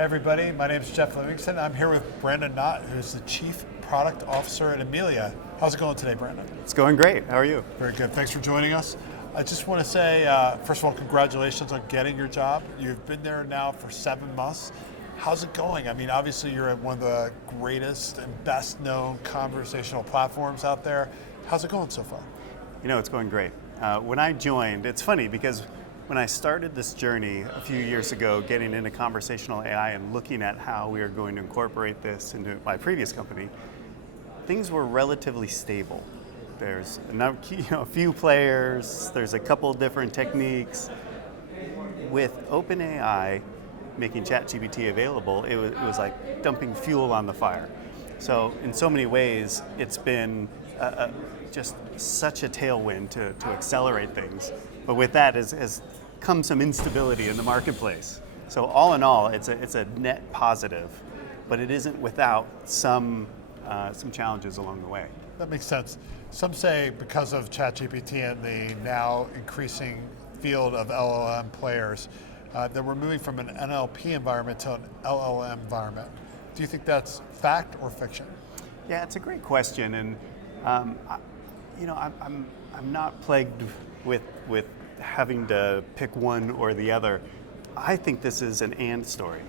Hey everybody, my name is Geoff Livingston. I'm here with Brandon NOtt, who's the Chief Product Officer at Amelia. How's it going today, Brandon? It's going great. How are you? Very good. Thanks for joining us. I just want to say, first of all, congratulations on getting your job. You've been there now for 7 months. How's it going? I mean, obviously you're at one of the greatest and best known conversational platforms out there. How's it going so far? You know, it's going great. When I joined, it's funny because when I started this journey a few years ago, getting into conversational AI and looking at how we are going to incorporate this into my previous company, things were relatively stable. There's a few players, there's a couple different techniques. With OpenAI making ChatGPT available, it was like dumping fuel on the fire. So in so many ways, it's been just such a tailwind to accelerate things. But with that has come some instability in the marketplace. So all in all, it's a net positive, but it isn't without some challenges along the way. That makes sense. Some say because of ChatGPT and the now increasing field of LLM players, that we're moving from an NLP environment to an LLM environment. Do you think that's fact or fiction? Yeah, it's a great question, and I'm not plagued with having to pick one or the other. I think this is an and story.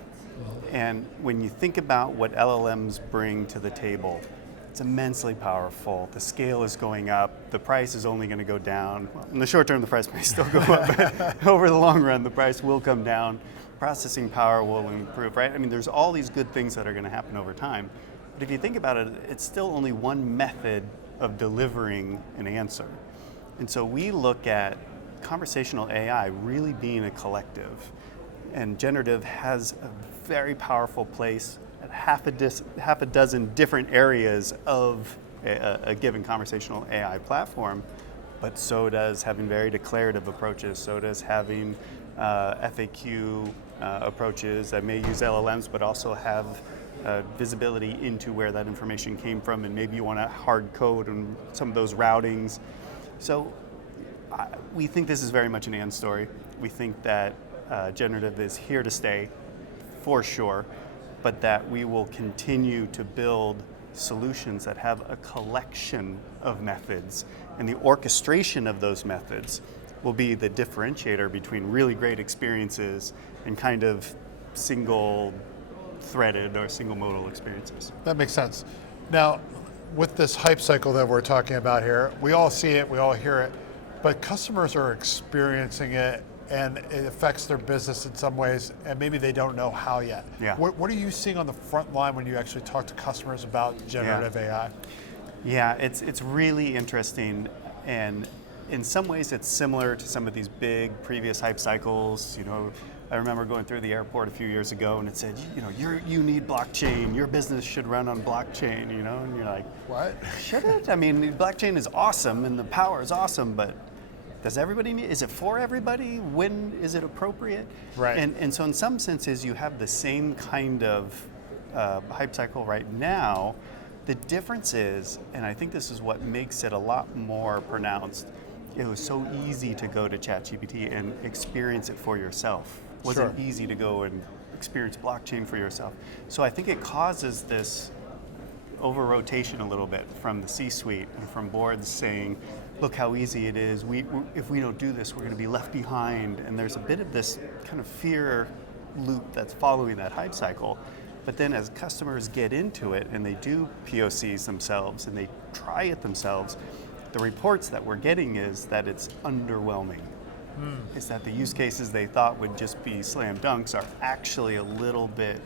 And when you think about what LLMs bring to the table, it's immensely powerful. The scale is going up. The price is only going to go down. Well, in the short term, the price may still go up, but over the long run, the price will come down. Processing power will improve, right? I mean, there's all these good things that are going to happen over time. But if you think about it, it's still only one method of delivering an answer. And so we look at conversational AI really being a collective. And generative has a very powerful place at half a dozen different areas of a given conversational AI platform, but so does having very declarative approaches, so does having FAQ approaches that may use LLMs, but also have visibility into where that information came from, and maybe you want to hard code on some of those routings. So we think this is very much an and story. We think that generative is here to stay, for sure, but that we will continue to build solutions that have a collection of methods, and the orchestration of those methods will be the differentiator between really great experiences and kind of single-threaded or single-modal experiences. That makes sense. Now, with this hype cycle that we're talking about here, we all see it, we all hear it, but customers are experiencing it and it affects their business in some ways, and maybe they don't know how yet. Yeah. What are you seeing on the front line when you actually talk to customers about generative AI? Yeah, it's really interesting, and in some ways it's similar to some of these big previous hype cycles. You know, I remember going through the airport a few years ago and it said, you need blockchain, your business should run on blockchain, and you're like, what? Should it? I mean, blockchain is awesome and the power is awesome, but does everybody need? Is it for everybody? When is it appropriate? Right. And so in some senses, you have the same kind of hype cycle right now. The difference is, and I think this is what makes it a lot more pronounced, it was so easy to go to ChatGPT and experience it for yourself. It wasn't easy to go and experience blockchain for yourself. So I think it causes this over-rotation a little bit from the C-suite and from boards saying, look how easy it is. If we don't do this, we're going to be left behind. And there's a bit of this kind of fear loop that's following that hype cycle. But then as customers get into it and they do POCs themselves and they try it themselves, the reports that we're getting is that it's underwhelming. Is that the use cases they thought would just be slam dunks are actually a little bit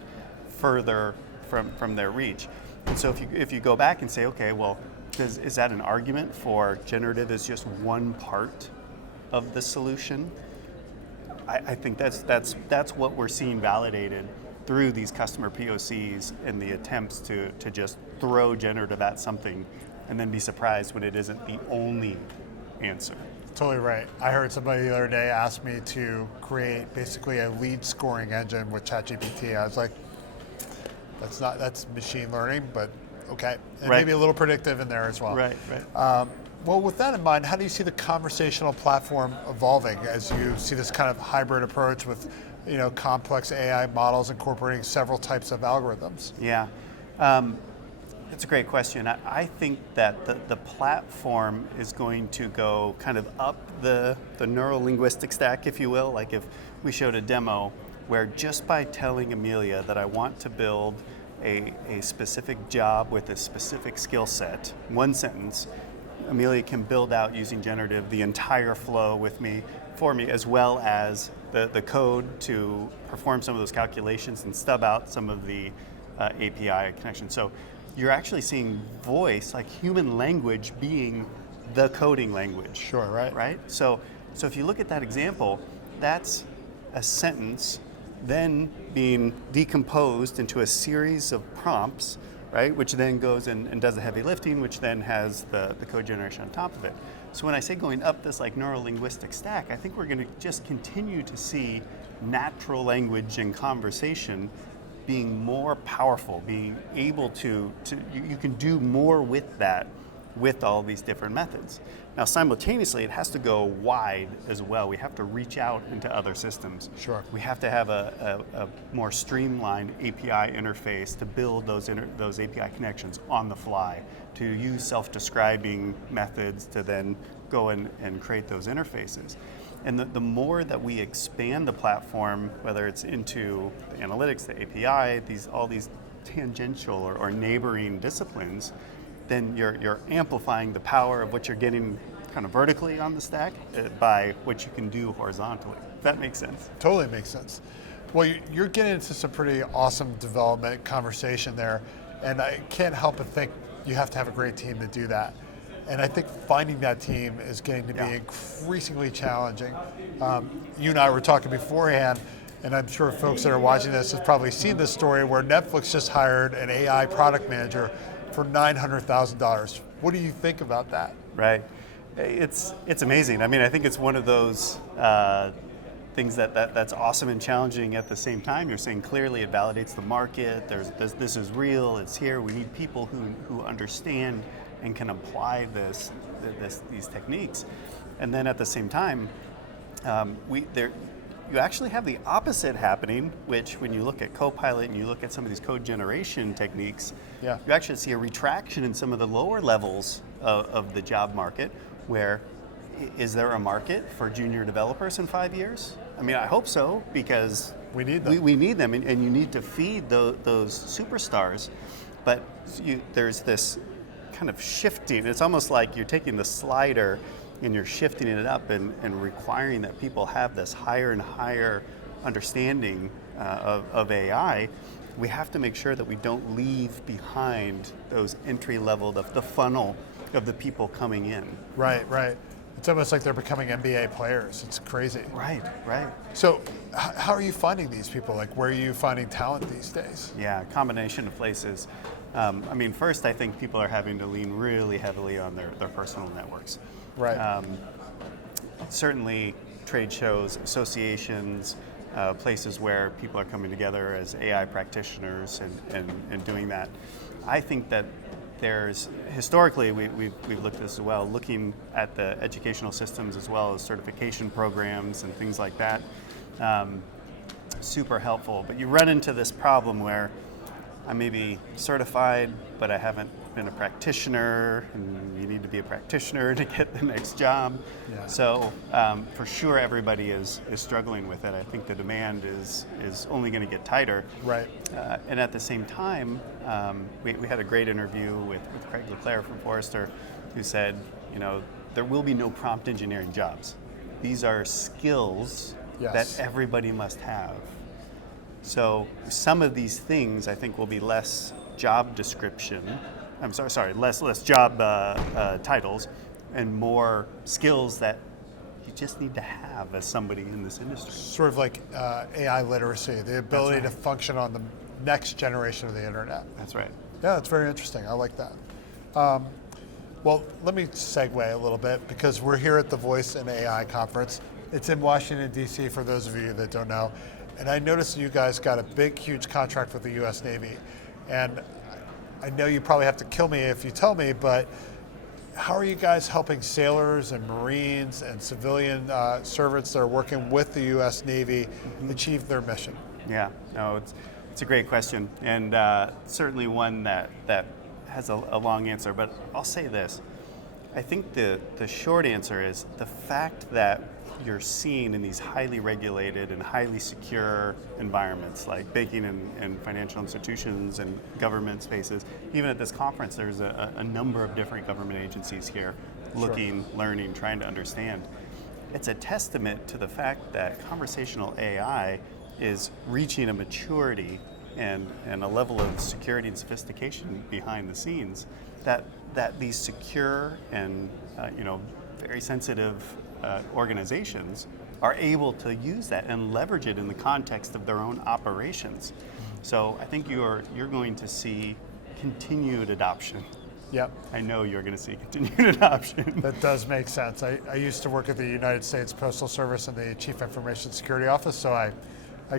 further from their reach. And so if you go back and say, okay, well, is that an argument for generative as just one part of the solution? I think that's what we're seeing validated through these customer POCs and the attempts to just throw generative at something and then be surprised when it isn't the only answer. Totally right. I heard somebody the other day ask me to create basically a lead scoring engine with ChatGPT. I was like, that's machine learning, but okay. And maybe a little predictive in there as well. Right. Well, with that in mind, how do you see the conversational platform evolving as you see this kind of hybrid approach with, complex AI models incorporating several types of algorithms? Yeah. It's a great question. I think that the platform is going to go kind of up the neuro-linguistic stack, if you will. Like if we showed a demo where just by telling Amelia that I want to build a specific job with a specific skill set, one sentence, Amelia can build out using generative the entire flow for me, as well as the code to perform some of those calculations and stub out some of the API connections. So you're actually seeing voice, like human language, being the coding language. Sure, right. Right? So if you look at that example, that's a sentence then being decomposed into a series of prompts, right? Which then goes and does the heavy lifting, which then has the code generation on top of it. So when I say going up this like neuro-linguistic stack, I think we're going to just continue to see natural language and conversation being more powerful, being able to you can do more with that, with all these different methods. Now, simultaneously, it has to go wide as well. We have to reach out into other systems. Sure. We have to have a more streamlined API interface to build those API connections on the fly, to use self-describing methods to then go and create those interfaces. And the more that we expand the platform, whether it's into the analytics, the API, all these tangential or neighboring disciplines, then you're amplifying the power of what you're getting kind of vertically on the stack by what you can do horizontally. If that makes sense. Totally makes sense. Well, you're getting into some pretty awesome development conversation there, and I can't help but think you have to have a great team to do that. And I think finding that team is getting to be increasingly challenging. You and I were talking beforehand, and I'm sure folks that are watching this have probably seen this story where Netflix just hired an AI product manager for $900,000. What do you think about that? Right. It's amazing. I mean, I think it's one of those things that's awesome and challenging at the same time. You're saying clearly it validates the market. This is real. It's here. We need people who understand and can apply these techniques. And then at the same time, you actually have the opposite happening, which when you look at Copilot and you look at some of these code generation techniques, you actually see a retraction in some of the lower levels of the job market, where is there a market for junior developers in 5 years? I mean, I hope so, because we need them. We need them, and you need to feed those superstars. But there's this kind of shifting. It's almost like you're taking the slider and you're shifting it up and requiring that people have this higher and higher understanding of AI. We have to make sure that we don't leave behind those entry level, the funnel of the people coming in. Right. It's almost like they're becoming NBA players. It's crazy. Right. So how are you finding these people? Like, where are you finding talent these days? Yeah, a combination of places. First, I think people are having to lean really heavily on their personal networks. Right. Certainly trade shows, associations, places where people are coming together as AI practitioners and doing that. I think that historically, we've looked at this as well, looking at the educational systems as well as certification programs and things like that. Super helpful. But you run into this problem where I may be certified, but I haven't been a practitioner, and you need to be a practitioner to get the next job. Yeah. So for sure, everybody is struggling with it. I think the demand is only going to get tighter. Right. And at the same time, we had a great interview with Craig LeClaire from Forrester, who said, there will be no prompt engineering jobs. These are skills that everybody must have. So some of these things, I think, will be less job description. Less job titles, and more skills that you just need to have as somebody in this industry. Sort of like AI literacy, the ability to function on the next generation of the internet. That's right. Yeah, that's very interesting. I like that. Well, let me segue a little bit, because we're here at the Voice and AI conference. It's in Washington, D.C., for those of you that don't know. And I noticed you guys got a big, huge contract with the U.S. Navy. And I know you probably have to kill me if you tell me, but how are you guys helping sailors and Marines and civilian servants that are working with the U.S. Navy achieve their mission? Yeah, no, it's a great question, and certainly one that has a long answer, but I'll say this. I think the short answer is the fact that you're seeing in these highly regulated and highly secure environments like banking and financial institutions and government spaces. Even at this conference, there's a number of different government agencies here looking, learning, trying to understand. It's a testament to the fact that conversational AI is reaching a maturity and a level of security and sophistication behind the scenes that these secure and very sensitive organizations are able to use that and leverage it in the context of their own operations. So I think you're going to see continued adoption. Yep. I know you're going to see continued adoption. That does make sense. I used to work at the United States Postal Service in the Chief Information Security Office, so I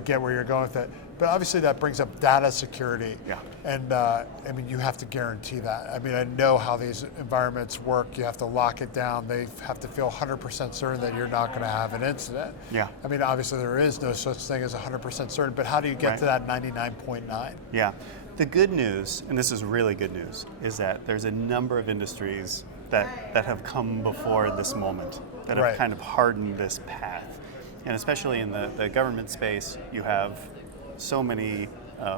get where you're going with it. But obviously that brings up data security. Yeah. And you have to guarantee that. I know how these environments work. You have to lock it down. They have to feel 100% certain that you're not going to have an incident. Yeah. Obviously there is no such thing as 100% certain, but how do you get to that 99.9? Yeah. The good news, and this is really good news, is that there's a number of industries that have come before this moment, that have kind of hardened this path. And especially in the government space, you have so many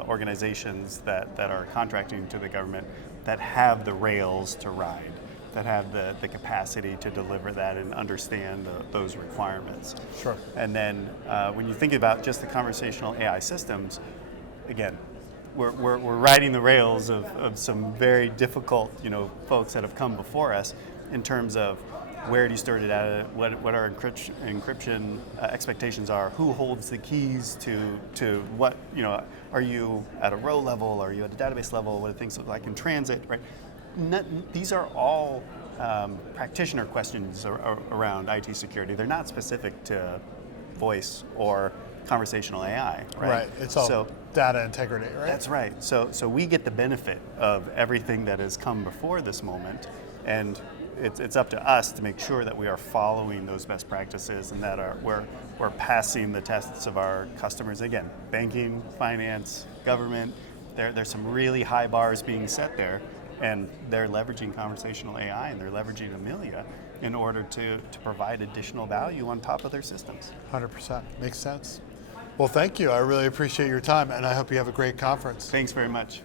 organizations that are contracting to the government that have the rails to ride, that have the capacity to deliver that and understand those requirements. Sure. And then when you think about just the conversational AI systems, again, we're riding the rails of some very difficult folks that have come before us in terms of where do you start it at, what our encryption expectations are, who holds the keys to what, are you at a row level, are you at a database level, what do things look like in transit, right? These are all practitioner questions around IT security. They're not specific to voice or conversational AI, right? Right, it's all data integrity, right? That's right. So we get the benefit of everything that has come before this moment, and it's up to us to make sure that we are following those best practices and that we're passing the tests of our customers. Again, banking, finance, government, there's some really high bars being set there, and they're leveraging conversational AI and they're leveraging Amelia in order to provide additional value on top of their systems. 100%. Makes sense. Well, thank you. I really appreciate your time, and I hope you have a great conference. Thanks very much.